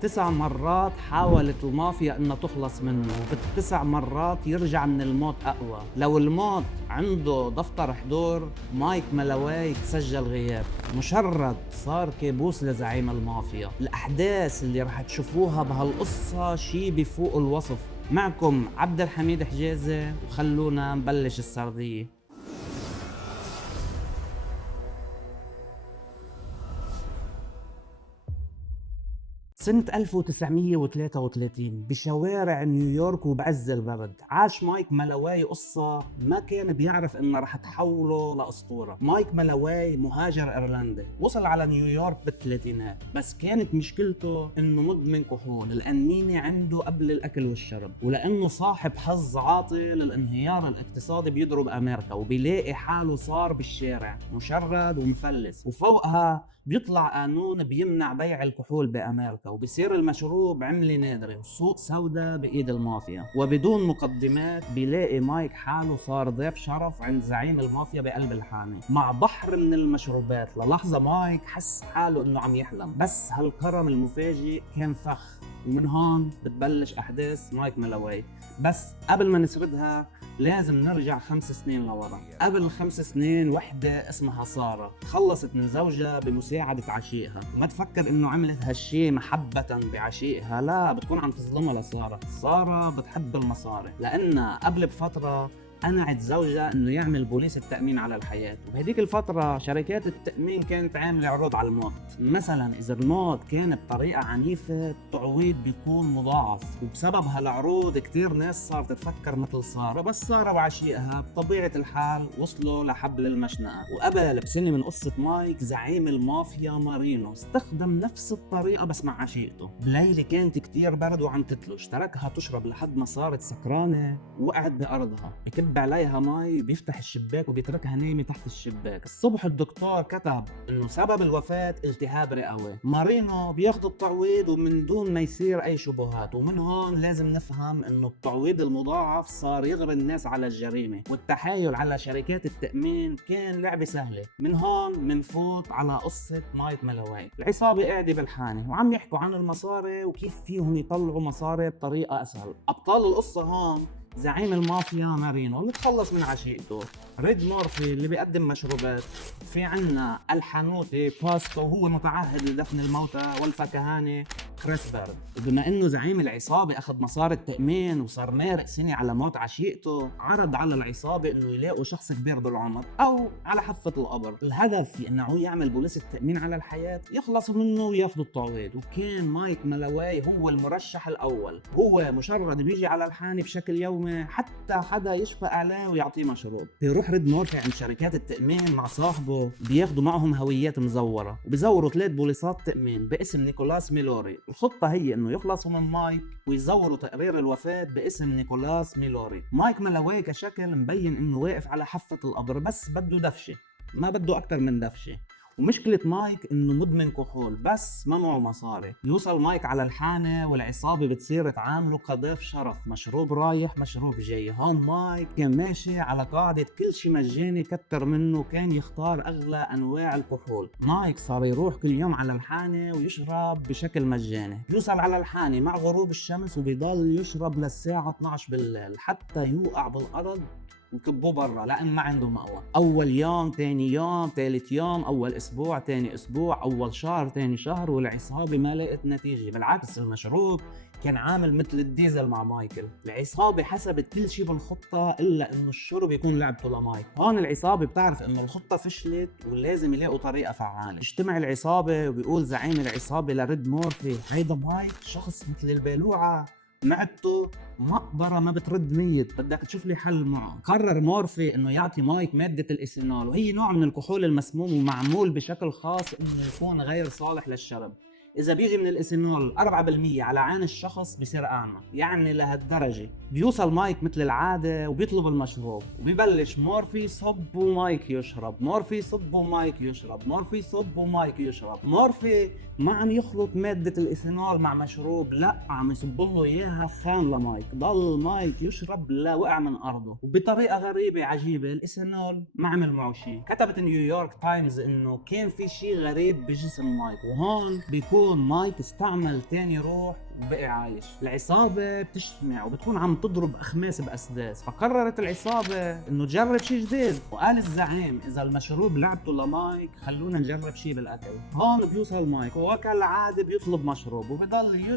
9 مرات حاولت المافيا انها تخلص منه، وبال9 مرات يرجع من الموت اقوى. لو الموت عنده دفتر حضور، مايك ملاواي تسجل غياب. مشرد صار كابوس لزعيم المافيا. الاحداث اللي رح تشوفوها بهالقصة شي بفوق الوصف. معكم عبد الحميد حجازي، وخلونا نبلش السردية. سنة 1933 بشوارع نيويورك وبعز البرد عاش مايك مالاواي قصة ما كان بيعرف انها رح تحوله لأسطورة. مايك مالاواي مهاجر ايرلندي، وصل على نيويورك بالثلاثينات، بس كانت مشكلته انه مدمن كحول. الأنينة عنده قبل الاكل والشرب، ولانه صاحب حظ عاطل للانهيار الاقتصادي بيضرب امريكا، وبيلاقي حاله صار بالشارع مشرد ومفلس. وفوقها بيطلع قانون بيمنع بيع الكحول بامريكا، وبصير المشروب عملة نادرة وسوق سوداء بإيد المافيا. وبدون مقدمات بيلاقي مايك حاله صار ضيف شرف عند زعيم المافيا بقلب الحانة مع بحر من المشروبات. للحظة مايك حس حاله انه عم يحلم، بس هالكرم المفاجئ كان فخ. ومن هون بتبلش احداث مايك مالاواي. بس قبل ما نسردها لازم نرجع 5 سنين لورا. قبل 5 سنين وحدة اسمها سارة خلصت من زوجها بمساعدة عشيقها، وما تفكر انه عملت هالشي محبة بعشيقها، لا، بتكون عم تظلمها لسارة. سارة بتحب المصاري لانها قبل بفترة قنعت زوجها انه يعمل بوليس التأمين على الحياة. وبهديك الفترة شركات التأمين كانت عاملة عروض على الموت. مثلا اذا الموت كان بطريقة عنيفة التعويض بيكون مضاعف. وبسبب هالعروض كتير ناس صارت تفكر مثل سارة، بس سارة وعشيقها بطبيعة الحال وصلوا لحبل المشنقة. وقبل بسنة من قصة مايك زعيم المافيا مارينو استخدم نفس الطريقة بس مع عشيقته. بليلة كانت كتير برد وعم تتلج، تركها تشرب لحد ما صارت سكرانة وقعت بأرضها. بكب عليها مي، بيفتح الشباك وبيتركها نايمة تحت الشباك. الصبح الدكتور كتب انه سبب الوفاة التهاب رئوي. مارينو بياخد التعويض ومن دون ما يصير اي شبهات. ومن هون لازم نفهم انه التعويض المضاعف صار يغري الناس على الجريمة، والتحايل على شركات التأمين كان لعبة سهلة. من هون منفوت على قصة مايك مالاواي. العصابة قاعدة بالحانة وعم يحكوا عن المصاري وكيف فيهم يطلعوا مصاري بطريقة اسهل. ابطال القصة هون زعيم المافيا مارينو اللي تخلص من عشيقته، ريد مورفي اللي بيقدم مشروبات، في عنا الحانوتي باستو هو متعهد لدفن الموتى، والفكهاني كريس بيرد. وبما انه زعيم العصابة اخذ مصاري التأمين وصار مارق سنة على موت عشيقته، عرض على العصابة انه يلاقوا شخص كبير بالعمر او على حافة القبر. الهدف انه هو يعمل بوليس التأمين على الحياة يخلصوا منه وياخذوا التعويض. وكان مايك مالاواي هو المرشح الاول. هو مشرد بيجي على الحانة بشكل يومي حتى حدا يشفق عليه ويعطيه مشروب. بيروح ريد مورفي عند شركات التأمين مع صاحبه، بياخدوا معهم هويات مزورة وبيزوروا 3 بوليصات تأمين باسم نيكولاس ميلوري. الخطة هي انه يخلصوا من مايك ويزوروا تقرير الوفاة باسم نيكولاس ميلوري. مايك مالاواي كشكل مبين انه واقف على حافة القبر بس بده دفشة، ما بده اكتر من دفشة. ومشكلة مايك انه مدمن كحول بس ما معه مصاري. يوصل مايك على الحانة والعصابة بتصير تعامله كضيف شرف، مشروب رايح مشروب جاي. هون مايك كان ماشي على قاعدة كل شي مجاني كتر منه، كان يختار اغلى انواع الكحول. مايك صار يروح كل يوم على الحانة ويشرب بشكل مجاني. يوصل على الحانة مع غروب الشمس وبيضل يشرب للساعة 12 بالليل حتى يوقع بالارض وكبوه برا لان ما عنده مأوى. اول يوم ثاني يوم ثالث يوم، اول اسبوع ثاني اسبوع، اول شهر ثاني شهر، والعصابه ما لقت نتيجه. بالعكس المشروب كان عامل مثل الديزل مع مايكل. العصابه حسبت كل شيء بالخطه الا انه الشرب يكون لعبته لمايك. هون العصابه بتعرف انه الخطه فشلت ولازم يلاقوا طريقه فعاله. اجتمع العصابه وبيقول زعيم العصابه لريد مورفي: هيدا مايك شخص مثل البالوعه، معدته مقبرة ما بترد ميت، بدك تشوف لي حل معه. قرر مورفي انه يعطي مايك مادة الإيثانول، وهي نوع من الكحول المسموم ومعمول بشكل خاص انه يكون غير صالح للشرب. اذا بيجي من الإيثانول 4% على عين الشخص بصير اعمى، يعني لهالدرجة. بيوصل مايك مثل العادة وبيطلب المشروب، وبيبلش مورفي يصب ومايك يشرب، مورفي يصب ومايك يشرب، مورفي يصب ومايك يشرب. مورفي ما عم يخلط مادة الإيثانول مع مشروب، لا، عم يصب له اياها خان لمايك. ضل مايك يشرب لا وقع من ارضه. وبطريقة غريبة عجيبة الإيثانول ما عمل معه شيء. كتبت نيويورك تايمز انه كان في شيء غريب بجسم مايك. وهون بيكون بيكون مايك استعمل تاني روح وبقي عايش. العصابة بتجتمع وبتكون عم تضرب أخماس بأسداس، فقررت العصابة إنه تجرب شي جديد. وقال الزعيم إذا المشروب لعبته لمايك خلونا نجرب شي بالأكل. هون بيوصل مايك وكالعادة بيطلب مشروب وبضل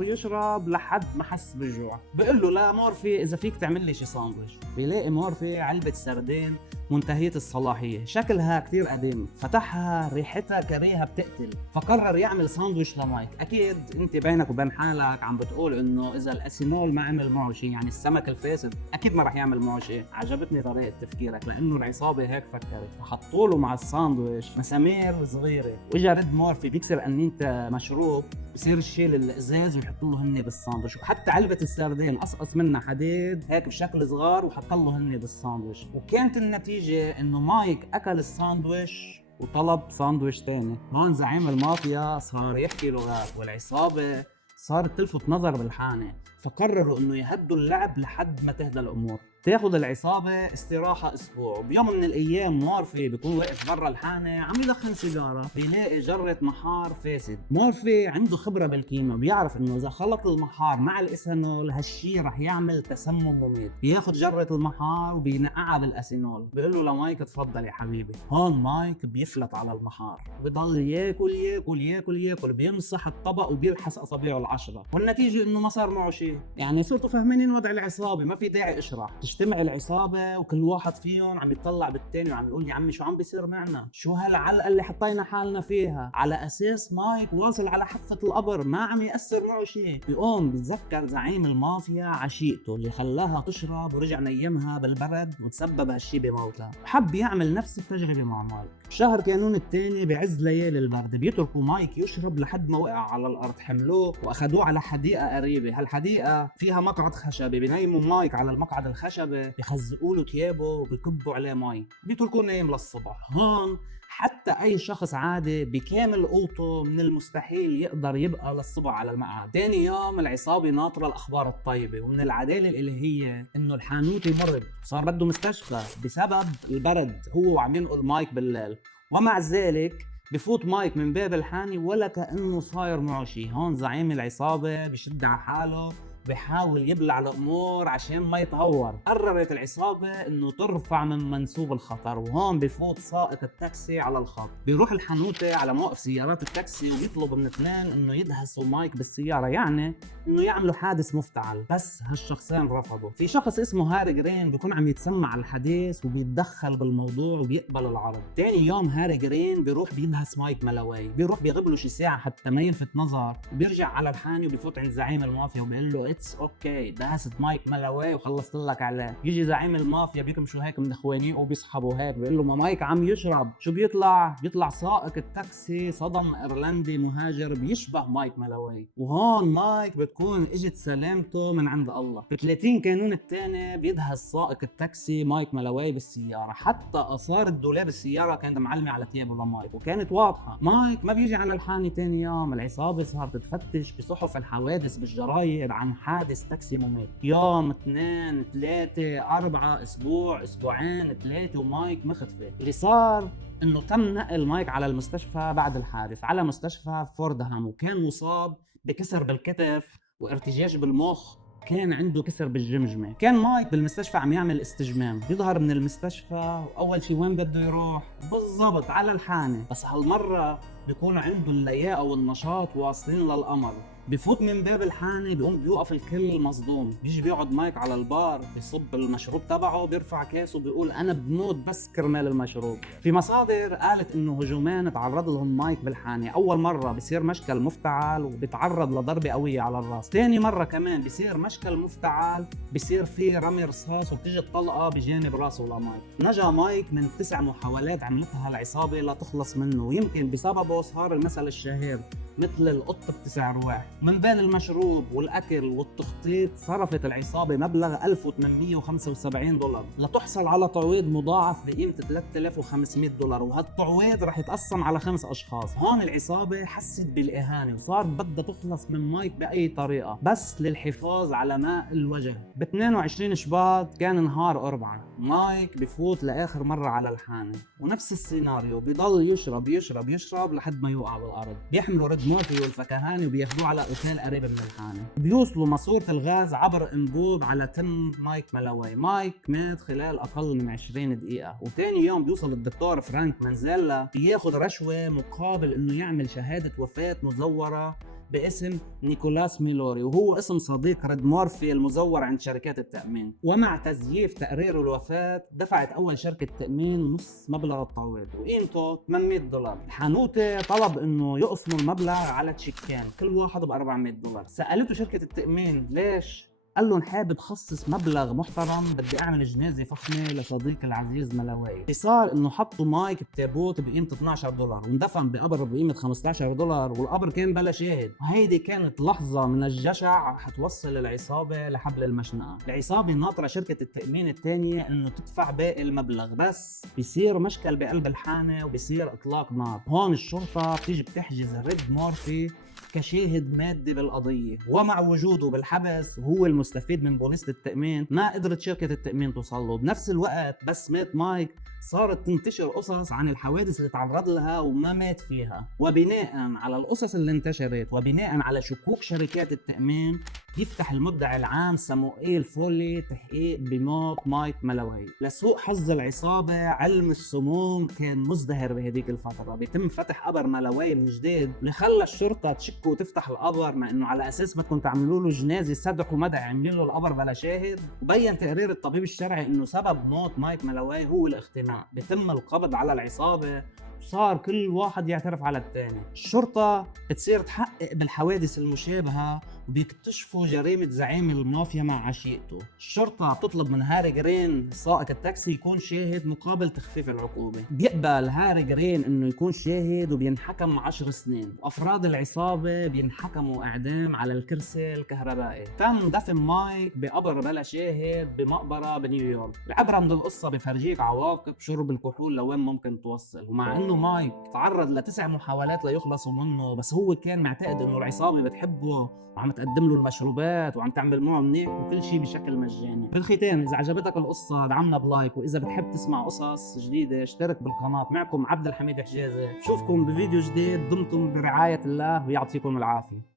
يشرب لحد ما حس بالجوع. بقول له لا مورفي إذا فيك تعمل لي شي ساندويش. بيلاقي مورفي علبة سردين منتهية الصلاحية، شكلها كتير قديم، فتحها ريحتها كريهة بتقتل، فقرر يعمل ساندويش لمايك. أكيد أنت بينك وبين حالك عم بتقول إنه إذا الأسينول ما عمل معه شيء، يعني السمك الفاسد أكيد ما رح يعمل معه شيء. عجبتني طريقة تفكيرك لأنه العصابة هيك فكرت، فحطوا له مع الساندويش مسامير صغيرة. وإجا ريد مورفي بيكسر قنينة مشروب، بصير يشيل الإزاز ويحطوا له هن بالساندويش، وحتى علبة السردين قصقص منها حديد هيك بشكل صغار وحط له هن بالساندويش. وكانت النتيجة انه مايك اكل الساندويش وطلب ساندويش تاني. هون زعيم المافيا صار يحكي لغات والعصابة صارت تلفت نظر بالحانة، فقرروا انه يهدوا اللعب لحد ما تهدى الامور. تاخد العصابة استراحة اسبوع. بيوم من الايام مورفي بيكون واقف برا الحانة عم يدخن سيجارة، بيلاقي جرة محار فاسد. مورفي عنده خبرة بالكيمياء، بيعرف انه اذا خلط المحار مع الاسانول هالشي رح يعمل تسمم مميت. بياخد جرة المحار وبينقعها بالاسينول، بيقول له لمايك تفضل يا حبيبي. هون مايك بيفلت على المحار، بضل ياكل بيمسح الطبق وبيلحس اصابعه العشرة، والنتيجة انه ما صار معه شيء. يعني صرتوا فاهمين وضع العصابة، ما في داعي اشرح. تجتمع العصابة وكل واحد فيهم عم يطلع بالتاني وعم يقول يا عمي شو عم بيصير معنا؟ شو هالعلقة اللي حطينا حالنا فيها؟ على اساس مايك واصل على حافة القبر ما عم يأثر معه شيء. بيقوم بيتذكر زعيم المافيا عشيقته اللي خلاها تشرب ورجع نيمها بالبرد وتسبب هالشي بموتها، وحب يعمل نفس التجربة مع مايك. شهر كانون الثاني بعز ليالي البرد بيتركوا مايك يشرب لحد ما وقع على الارض. حملوه واخذوه على حديقة قريبة. هالحديقة فيها مقعد خشبي، بينيموا مايك على المقعد الخشبي، بيخزقوا له ثيابه وبيكبوا عليه مي، بيتركوه نايم للصبح. هون حتى اي شخص عادي بكامل قوته من المستحيل يقدر يبقى للصبح على المقعد. تاني يوم العصابة ناطرة الاخبار الطيبة، ومن العدالة الالهية انه الحانوتي مرض صار بده مستشفى بسبب البرد هو وعم ينقل مايك بالليل. ومع ذلك بفوت مايك من باب الحاني ولا كأنه صاير معه شيء. هون زعيم العصابة بشد على حاله، بيحاول يبلع الامور عشان ما يتهور. قررت العصابه انه ترفع من منسوب الخطر، وهون بفوت سائق التاكسي على الخط. بيروح الحنوتي على موقف سيارات التاكسي وبيطلب من اثنين انه يدهسوا مايك بالسياره، يعني انه يعملوا حادث مفتعل. بس هالشخصين رفضوا. في شخص اسمه هاري جرين بيكون عم يتسمع الحديث وبيتدخل بالموضوع وبيقبل العرض. تاني يوم هاري جرين بيروح بيدهس مايك ملاواي، بيروح بيغيب له شي ساعه حتى ما يلفت نظر، وبيرجع على الحاني وبيفوت عند زعيم المافيا وبيقول له اتس اوكي دهست مايك ملاواي وخلصت لك عليه. يجي زعيم المافيا بيكمشوا هيك من اخوانيه وبيسحبوا هيك، بيقول له ما مايك عم يشرب. شو بيطلع سائق التاكسي صدم ايرلندي مهاجر بيشبه مايك ملاواي. وهون مايك بتكون اجت سلامته من عند الله. ب 30 كانون الثاني بيدهس سائق التاكسي مايك ملاواي بالسياره، حتى اثار الدولاب السياره كانت معلمه على ثيابه لمايك وكانت واضحه. مايك ما بيجي على الحاني ثاني يوم. العصابه صارت تفتش بصحف الحوادث بالجرايد عن حادث تاكسي مميت. يوم 2 3 4 اسبوع اسبوعين 3 ومايك مختفي. اللي صار انه تم نقل مايك على المستشفى بعد الحادث على مستشفى فوردهام، وكان مصاب بكسر بالكتف وارتجاج بالمخ، كان عنده كسر بالجمجمة. كان مايك بالمستشفى عم يعمل استجمام، بيظهر من المستشفى وأول شي وين بده يروح؟ بالضبط على الحانة. بس هالمرة بيكون عنده اللياقة والنشاط واصلين للقمر. بفوت من باب الحانة بيقوم بيوقف الكل مصدوم. بيجي بيقعد مايك على البار، بيصب المشروب تبعه، بيرفع كاسه بيقول أنا بموت بس كرمال المشروب. في مصادر قالت إنه هجومين تعرض لهم مايك بالحانة. أول مرة بصير مشكل مفتعل وبيتعرض لضربة قوية على الراس. تاني مرة كمان بصير مشكل مفتعل، بصير فيه رمي رصاص وبتجي الطلقة بجانب راسه لمايك. نجا مايك من 9 محاولات عملتها العصابة لتخلص منه، ويمكن بسببه صار المثل الشهير مثل القط بتسع رواح. من بين المشروب والاكل والتخطيط صرفت العصابه مبلغ $1875 لتحصل على تعويض مضاعف بقيمه $3500، وهالتعويض رح يتقسم على 5 اشخاص. هون العصابه حست بالاهانه وصار بدها تخلص من مايك باي طريقه بس للحفاظ على ماء الوجه. ب 22 شباط كان نهار 4، مايك بفوت لاخر مره على الحانه، ونفس السيناريو بيضل يشرب لحد ما يوقع بالارض. بيحملوا ريد مورفي والفكهاني وبياخدوه على اوتيل قريب من الحانه. بيوصلوا ماسوره الغاز عبر انبوب على تم مايك مالاواي. مايك مات خلال اقل من 20 دقيقه. وتاني يوم بيوصل الدكتور فرانك منزيلا بياخد رشوه مقابل انه يعمل شهاده وفاه مزوره باسم نيكولاس ميلوري، وهو اسم صديق ريد مورفي المزور عند شركات التأمين. ومع تزييف تقرير الوفاة دفعت أول شركة تأمين نص مبلغ التعويض وقيمته $800. الحانوتي طلب إنه يقسموا المبلغ على تشيكين كل واحد ب $400. سألته شركة التأمين ليش؟ قال لهم حابب خصص مبلغ محترم، بدي اعمل جنازه فخمه لصديقي العزيز ملاواي. اللي صار انه حطوا مايك بتابوت بقيمه $12 واندفن بقبر بقيمه $15، والقبر كان بلا شاهد. وهيدي كانت لحظه من الجشع حتوصل العصابه لحبل المشنقه. العصابه ناطره شركه التامين الثانيه انه تدفع باقي المبلغ، بس بيصير مشكل بقلب الحانه وبيصير اطلاق نار. هون الشرطه بتيجي بتحجز ريد مورفي كشاهد مادي بالقضية، ومع وجوده بالحبس وهو المستفيد من بوليصة التأمين ما قدرت شركة التأمين توصل له. بنفس الوقت بس مات مايك صارت تنتشر قصص عن الحوادث اللي تعرض لها وما مات فيها، وبناء على القصص اللي انتشرت وبناء على شكوك شركات التأمين يفتح المدعي العام ساموئيل فولي تحقيق بموت مايك مالاواي. لسوء حظ العصابة علم السموم كان مزدهر بهديك الفترة. بيتم فتح قبر مالاواي من جديد اللي خلى الشرطة تشك وتفتح القبر، مع انه على اساس بدكم تعملوا له جنازة سدح ومدعي عاملين له القبر بلا شاهد. وبين تقرير الطبيب الشرعي انه سبب موت مايك مالاواي هو الاختناق. بيتم القبض على العصابة وصار كل واحد يعترف على الثاني. الشرطة بتصير تحقق بالحوادث المشابهة وبيكتشفوا جريمة زعيم المافيا مع عشيقته. الشرطة بتطلب من هاري جرين سائق التاكسي يكون شاهد مقابل تخفيف العقوبة. بيقبل هاري جرين انه يكون شاهد وبينحكم 10 سنين، وافراد العصابة بينحكموا اعدام على الكرسي الكهربائي. تم دفن مايك بقبر بلا شاهد بمقبرة بنيويورك. العبرة من القصة بفرجيك عواقب شرب الكحول لوين ممكن توصل. ومع انه مايك تعرض ل9 محاولات ليخلصوا منه، بس هو كان معتقد انه العصابة بتحبه وعم تقدم له المشروبات وعم تعمل معه منيح وكل شيء بشكل مجاني. بالختام، اذا عجبتك القصة دعمنا بلايك، واذا بتحب تسمع قصص جديدة اشترك بالقناة. معكم عبد الحميد حجازي، بشوفكم بفيديو جديد. دمتم برعاية الله ويعطيكم العافية.